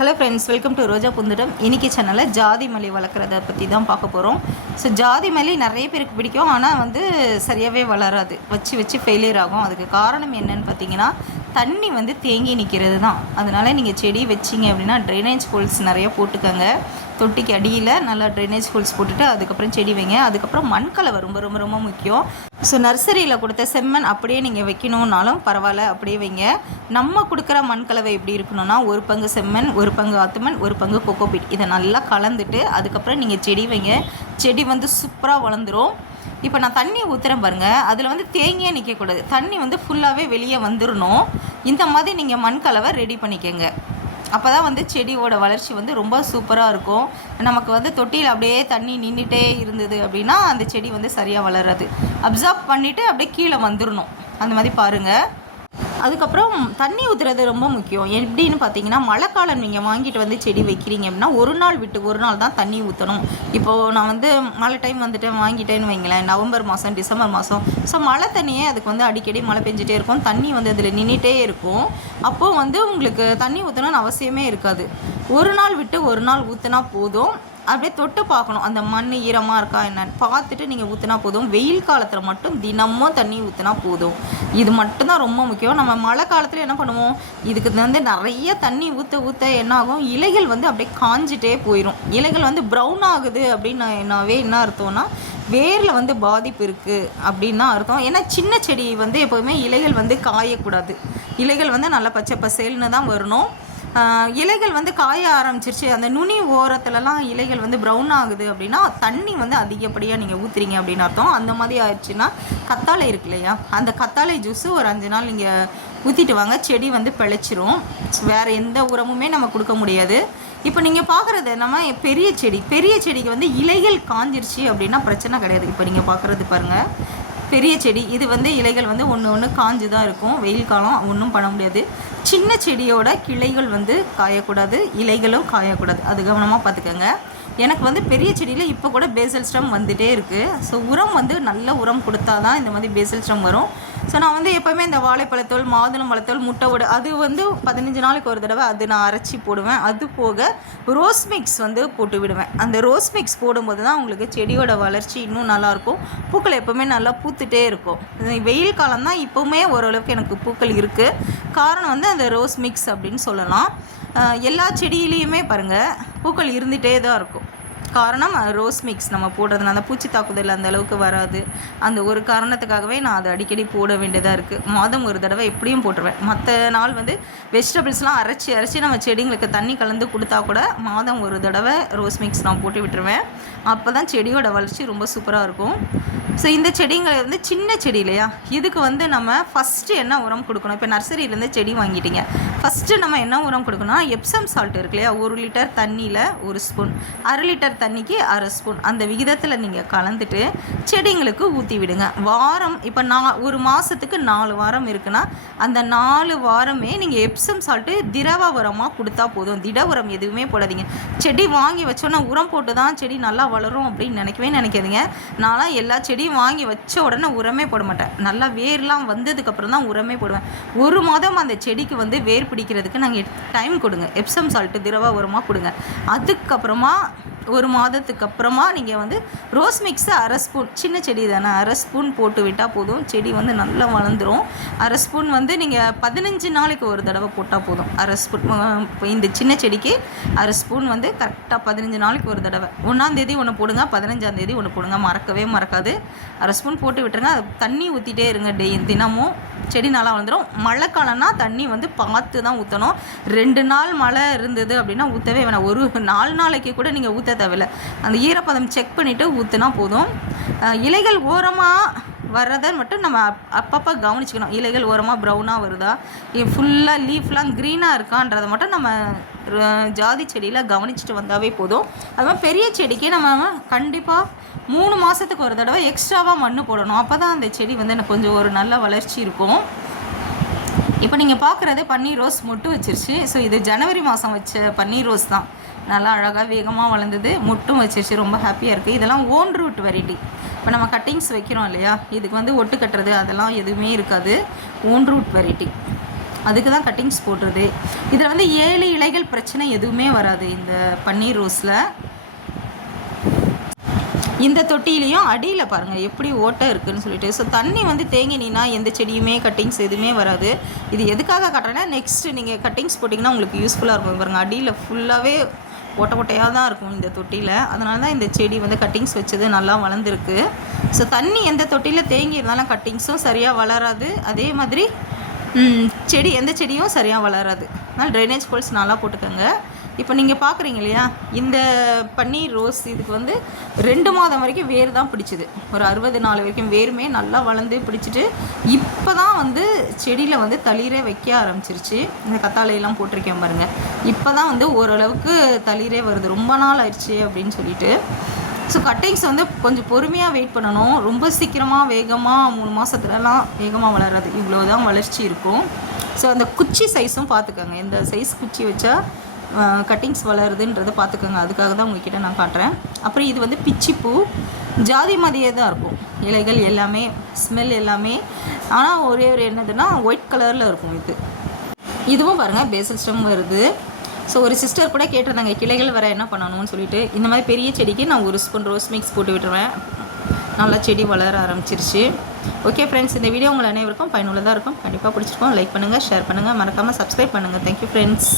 Hello friends, welcome to ரோஜா பூந்தோட்டம். இன்றைக்கி சேனலில் ஜாதி மல்லி வளர்க்குறத பற்றி தான் பார்க்க போகிறோம். ஸோ ஜாதி மல்லி நிறைய பேருக்கு பிடிக்கும், ஆனால் வந்து சரியாகவே வளராது, வச்சு ஃபெயிலியர் ஆகும். அதுக்கு காரணம் என்னன்னு பார்த்தீங்கன்னா, தண்ணி வந்து தேங்கி நிற்கிறது தான். அதனால் நீங்கள் செடி வச்சிங்க அப்படின்னா ட்ரைனேஜ் ஹோல்ஸ் நிறைய போட்டுக்கோங்க. தொட்டிக்கு அடியில் நல்லா ட்ரைனேஜ் ஹோல்ஸ் போட்டுட்டு அதுக்கப்புறம் செடி வைங்க. அதுக்கப்புறம் மண்கலவை ரொம்ப ரொம்ப ரொம்ப முக்கியம். ஸோ நர்சரியில் கொடுத்த செம்மண் அப்படியே நீங்கள் வைக்கணுன்னாலும் பரவாயில்ல, அப்படியே வைங்க. நம்ம கொடுக்குற மண்கலவை எப்படி இருக்கணும்னா, ஒரு பங்கு செம்மண், ஒரு பங்கு ஆத்துமண், ஒரு பங்கு கொக்கோபீட், இதை நல்லா கலந்துட்டு அதுக்கப்புறம் நீங்கள் செடி வைங்க. செடி வந்து சூப்பராக வளர்ந்துடும். இப்போ நான் தண்ணி ஊற்றுறேன் பாருங்கள், அதில் வந்து தேங்கியே நிற்கக்கூடாது, தண்ணி வந்து ஃபுல்லாகவே வெளியே வந்துடணும். இந்த மாதிரி நீங்கள் மண்கலவை ரெடி பண்ணிக்கோங்க. அப்போ தான் வந்து செடியோட வளர்ச்சி வந்து ரொம்ப சூப்பராக இருக்கும். நமக்கு வந்து தொட்டியில் அப்படியே தண்ணி நின்றுட்டே இருந்தது அப்படின்னா அந்த செடி வந்து சரியாக வளராது. அப்சார்ப் பண்ணிவிட்டு அப்படியே கீழே வந்துடணும். அந்த மாதிரி பாருங்கள். அதுக்கப்புறம் தண்ணி ஊற்றுறது ரொம்ப முக்கியம். எப்படின்னு பார்த்தீங்கன்னா, மழைக்காலம் நீங்கள் வாங்கிட்டு வந்து செடி வைக்கிறீங்க அப்படின்னா ஒரு நாள் விட்டு ஒரு நாள் தான் தண்ணி ஊற்றணும். இப்போது நான் வந்து மழை டைம் வந்துட்டு வாங்கிட்டேன்னு வைங்களேன், நவம்பர் மாதம், டிசம்பர் மாதம். ஸோ மழை தண்ணியே அதுக்கு வந்து அடிக்கடி மழை பெஞ்சிட்டே இருக்கும், தண்ணி வந்து அதில் நின்றுட்டே இருக்கும். அப்போது வந்து உங்களுக்கு தண்ணி ஊற்றணும்னு அவசியமே இருக்காது. ஒரு நாள் விட்டு ஒரு நாள் ஊற்றினா போதும். அப்படியே தொட்டு பார்க்கணும், அந்த மண் ஈரமாக இருக்கா என்னன்னு பார்த்துட்டு நீங்கள் ஊற்றினா போதும். வெயில் காலத்தில் மட்டும் தினமும் தண்ணி ஊற்றினா போதும். இது மட்டும்தான் ரொம்ப முக்கியம். நம்ம மழை காலத்தில் என்ன பண்ணுவோம், இதுக்கு வந்து நிறைய தண்ணி ஊற்ற என்ன ஆகும், இலைகள் வந்து அப்படியே காஞ்சிட்டே போயிடும். இலைகள் வந்து ப்ரௌன் ஆகுது அப்படின்னாவே என்ன அர்த்தம்னா, வேரில் வந்து பாதிப்பு இருக்குது அப்படின்னு தான் அர்த்தம். ஏன்னா சின்ன செடி வந்து எப்போதுமே இலைகள் வந்து காயக்கூடாது. இலைகள் வந்து நல்லா பச்சை பசேல்னு தான் வரணும். இலைகள் வந்து காய ஆரம்பிச்சிருச்சு, அந்த நுனி ஓரத்துலலாம் இலைகள் வந்து ப்ரௌன் ஆகுது அப்படின்னா தண்ணி வந்து அதிகப்படியாக நீங்கள் ஊற்றுறீங்க அப்படின்னு அர்த்தம். அந்த மாதிரி ஆயிடுச்சுன்னா கத்தாழை இருக்கு இல்லையா, அந்த கத்தாழை ஜூஸு ஒரு 5 நாள் நீங்கள் ஊற்றிட்டு வாங்க, செடி வந்து பிழைச்சிரும். வேறு எந்த உரமுமே நம்ம கொடுக்க முடியாது. இப்போ நீங்கள் பார்க்குறது நம்ம பெரிய செடிக்கு வந்து இலைகள் காஞ்சிருச்சு அப்படின்னா பிரச்சனை கிடையாது. இப்போ நீங்கள் பார்க்குறது பாருங்கள், பெரிய செடி, இது வந்து இலைகள் வந்து ஒன்று காஞ்சு தான் இருக்கும். வெயில் காலம் ஒன்றும் பண்ண முடியாது. சின்ன செடியோட கிளைகள் வந்து காயக்கூடாது, இலைகளும் காயக்கூடாது, அது கவனமாக பார்த்துக்கோங்க. எனக்கு வந்து பெரிய செடியில் இப்போ கூட பேசல் ஸ்டம் வந்துகிட்டே இருக்குது. ஸோ உரம் வந்து நல்ல உரம் கொடுத்தா தான் இந்த மாதிரி பேசல் ஸ்டம் வரும். ஸோ நான் வந்து எப்போவுமே இந்த வாழைப்பழத்தோல், மாதுளம் பழத்தோல், முட்டையோடு அது வந்து 15 நாளைக்கு ஒரு தடவை அது நான் அரைச்சி போடுவேன். அது போக ரோஸ் மிக்ஸ் வந்து போட்டு விடுவேன். அந்த ரோஸ் மிக்ஸ் போடும்போது தான் உங்களுக்கு செடியோட வளர்ச்சி இன்னும் நல்லாயிருக்கும். பூக்கள் எப்போவுமே நல்லா பூத்துட்டே இருக்கும். வெயில் காலம் தான் இப்போவுமே ஓரளவுக்கு எனக்கு பூக்கள் இருக்குது. காரணம் வந்து அந்த ரோஸ் மிக்ஸ் அப்படின்னு சொல்லலாம். எல்லா செடியிலையுமே பாருங்கள் பூக்கள் இருந்துகிட்டே தான் இருக்கும். காரணம் ரோஸ் மிக்ஸ் நம்ம போடுறதுனால அந்த பூச்சி தாக்குதல் அந்த அளவுக்கு வராது. அந்த ஒரு காரணத்துக்காகவே நான் அதை அடிக்கடி போட வேண்டியதாக இருக்குது. மாதம் ஒரு தடவை எப்படியும் போட்டுருவேன். மற்ற நாள் வந்து வெஜிடபிள்ஸ்லாம் அரைச்சி நம்ம செடிங்களுக்கு தண்ணி கலந்து கொடுத்தா கூட மாதம் ஒரு தடவை ரோஸ் மிக்ஸ் நான் போட்டு விட்டுருவேன். அப்போ தான் செடியோட வளர்ச்சி ரொம்ப சூப்பராக இருக்கும். ஸோ இந்த செடிங்களை வந்து சின்ன செடி இல்லையா, இதுக்கு வந்து நம்ம ஃபஸ்ட்டு என்ன உரம் கொடுக்கணும். இப்போ நர்சரியிலேருந்து செடி வாங்கிட்டீங்க, ஃபஸ்ட்டு நம்ம என்ன உரம் கொடுக்கணும்னா, எப்சம் சால்ட் இருக்கு இல்லையா, 1 லிட்டர் தண்ணியில் 1 ஸ்பூன், 1/2 லிட்டர் தண்ணிக்கு 1/2 ஸ்பூன், அந்த விகிதத்தில் நீங்கள் கலந்துட்டு செடிங்களுக்கு ஊற்றி விடுங்க. வாரம் இப்போ ஒரு மாதத்துக்கு 4 வாரம் இருக்குன்னா அந்த 4 வாரமே நீங்கள் எப்சம் சால்ட்டு திரவ உரமாக கொடுத்தா போதும். திட உரம் எதுவுமே போடாதீங்க. செடி வாங்கி வச்சோன்னா உரம் போட்டு தான் செடி நல்லா வளரும் அப்படின்னு நினைக்காதீங்க. நான்லாம் எல்லா செடியும் வாங்கி வச்ச உடனே உரமே போட மாட்டேன். நல்லா வேர்லாம் வந்ததுக்கப்புறம் தான் உரமே போடுவேன். 1 மாதம் அந்த செடிக்கு வந்து வேர் பிடிக்கிறதுக்கு நாங்கள் டைம் கொடுங்க. எப்சம் சால்ட்டு திரவ உரமாக கொடுங்க. அதுக்கப்புறமா 1 மாதத்துக்கு அப்புறமா நீங்கள் வந்து ரோஸ் மிக்ஸை 1/2 ஸ்பூன், சின்ன செடி தானே, 1/2 ஸ்பூன் போட்டு விட்டால் போதும். செடி வந்து நல்லா வளர்ந்துடும். 1/2 ஸ்பூன் வந்து நீங்கள் 15 நாளைக்கு ஒரு தடவை போட்டால் போதும். 1/2 ஸ்பூன் இப்போ இந்த சின்ன செடிக்கு 1/2 ஸ்பூன் வந்து கரெக்டாக 15 நாளைக்கு ஒரு தடவை. 1ஆம் தேதி ஒன்று போடுங்க, 15ஆம் தேதி ஒன்று போடுங்க, மறக்கவே மறக்காது. 1/2 ஸ்பூன் போட்டு விட்டுருங்க. தண்ணி ஊற்றிட்டே இருங்க தினமும். செடி நல்லா வளர்ந்துடும். மழை காலம்னா தண்ணி வந்து பார்த்து தான் ஊற்றணும். 2 நாள் மழை இருந்தது அப்படின்னா ஊற்றவே வேணாம். ஒரு 4 நாளைக்கு கூட நீங்கள் ஊற்ற தேவையில்லை. அந்த ஈரப்பதம் செக் பண்ணிவிட்டு ஊற்றினா போதும். இலைகள் ஓரமாக வர்றதை மட்டும் நம்ம அப்பப்போ கவனிச்சிக்கணும். இலைகள் ஓரமாக ப்ரௌனாக வருதா, ஃபுல்லாக லீஃப்லாம் க்ரீனாக இருக்கான்றதை மட்டும் நம்ம ஜாதி செடியில் கவனிச்சுட்டு வந்தாவே போதும். அதுமாதிரி பெரிய செடிக்கு நம்ம கண்டிப்பாக 3 மாதத்துக்கு ஒரு தடவை எக்ஸ்ட்ராவாக மண் போடணும். அப்போ தான் அந்த செடி வந்து எனக்கு கொஞ்சம் ஒரு நல்ல வளர்ச்சி இருக்கும். இப்போ நீங்கள் பார்க்குறது பன்னீர் ரோஸ் மொட்டு வச்சிருச்சு. ஸோ இது ஜனவரி மாதம் வச்ச பன்னீர் ரோஸ் தான். நல்லா அழகாக வேகமாக வளர்ந்தது, மொட்டும் வச்சிருச்சு. ரொம்ப ஹாப்பியாக இருக்குது. இதெல்லாம் ஓன் ரூட் வெரைட்டி. இப்போ நம்ம கட்டிங்ஸ் வைக்கிறோம் இல்லையா, இதுக்கு வந்து ஒட்டு கட்டுறது அதெல்லாம் எதுவுமே இருக்காது. Own root variety. அதுக்கு தான் கட்டிங்ஸ் போடுறது. இதில் வந்து 7 இலைகள் பிரச்சனை எதுவுமே வராது இந்த பன்னீர் ரோஸில். இந்த தொட்டிலையும் அடியில் பாருங்கள் எப்படி ஓட்டை இருக்குதுன்னு சொல்லிட்டு. ஸோ தண்ணி வந்து தேங்கினா எந்த செடியுமே கட்டிங்ஸ் எதுவுமே வராது. இது எதுக்காக காட்டுறேன்னா நெக்ஸ்ட்டு நீங்கள் கட்டிங்ஸ் போட்டிங்கன்னா உங்களுக்கு யூஸ்ஃபுல்லாக இருக்கும். பாருங்கள் அடியில் ஃபுல்லாகவே ஓட்டையாக தான் இருக்கும் இந்த தொட்டியில். அதனால தான் இந்த செடி வந்து கட்டிங்ஸ் வச்சது நல்லா வளர்ந்துருக்கு. ஸோ தண்ணி எந்த தொட்டியில் தேங்கி இருந்தாலும் கட்டிங்ஸும் சரியாக வளராது. அதே மாதிரி செடி எந்த செடியும் சரியாக வளராது. அதனால் ட்ரைனேஜ் ஹோல்ஸ் நல்லா போட்டுக்கோங்க. இப்போ நீங்கள் பார்க்குறீங்க இல்லையா, இந்த பன்னீர் ரோஸ் இதுக்கு வந்து 2 மாதம் வரைக்கும் வேர் தான் பிடிச்சிது. ஒரு 60 நாள் வரைக்கும் வேருமே நல்லா வளர்ந்து பிடிச்சிட்டு இப்போ தான் வந்து செடியில் வந்து தளிரே வைக்க ஆரம்பிச்சிருச்சு. இந்த கத்தாழையெல்லாம் போட்டிருக்கேன் பாருங்கள். இப்போ தான் வந்து ஓரளவுக்கு தளிரே வருது. ரொம்ப நாள் ஆயிடுச்சு அப்படின்னு சொல்லிட்டு. ஸோ கட்டிங்ஸ் வந்து கொஞ்சம் பொறுமையாக வெயிட் பண்ணணும். ரொம்ப சீக்கிரமாக வேகமாக 3 மாதத்துலலாம் வேகமாக வளராது. இவ்வளோ தான் வளர்ச்சி இருக்கும். ஸோ அந்த குச்சி சைஸும் பார்த்துக்கோங்க. இந்த சைஸ் குச்சி வச்சா கட்டிங்ஸ் வளருதுன்றதை பார்த்துக்கோங்க. அதுக்காக தான் உங்கள்கிட்ட நான் காட்டுறேன். அப்புறம் இது வந்து பிச்சிப்பூ ஜாதி மாதிரியே தான் இருக்கும். இலைகள் எல்லாமே ஸ்மெல் எல்லாமே. ஆனால் ஒரே ஒரு என்னதுன்னா ஒயிட் கலரில் இருக்கும். இதுவும் பாருங்கள் பேசல் ஸ்டெம் வருது. ஸோ ஒரு சிஸ்டர் கூட கேட்டிருந்தாங்க கிளைகள் வர என்ன பண்ணணும்னு சொல்லிட்டு. இந்த மாதிரி பெரிய செடிக்கு நான் 1 ஸ்பூன் ரோஸ் மிக்ஸ் போட்டு விட்டுருவேன். நல்லா செடி வளர ஆரம்பிச்சிருச்சு. ஓகே ஃப்ரெண்ட்ஸ், இந்த வீடியோ உங்கள் அனைவருக்கும் பயனுள்ளதாக இருக்கும். கண்டிப்பாக பிடிச்சிருக்கோம். லைக் பண்ணுங்கள், ஷேர் பண்ணுங்கள், மறக்காமல் சப்ஸ்கிரைப் பண்ணுங்கள். Thank you friends.